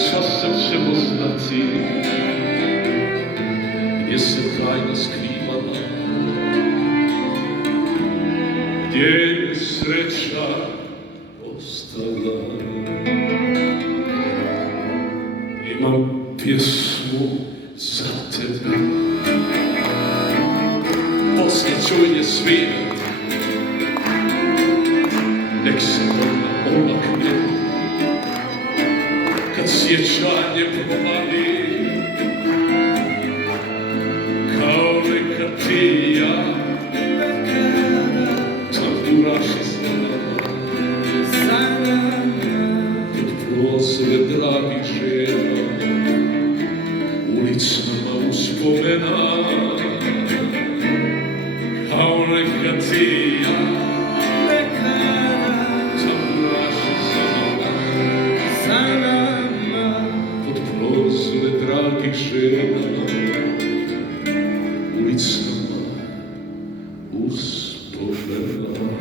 Czasem trzeba znati gdje se tajna skrivala, gdje je sreća ostala. Imam pjesmu za tebe, poslije ću je svirat, nek se ona omakne. Kad sjećanje provali, kao neka ti i ja, tamburaši za nama, pod prozore dragih žena, ulicama uspomena, kao neka ti i ja, tamburaši za nama, prozore dragih žena, ulicama uspomena.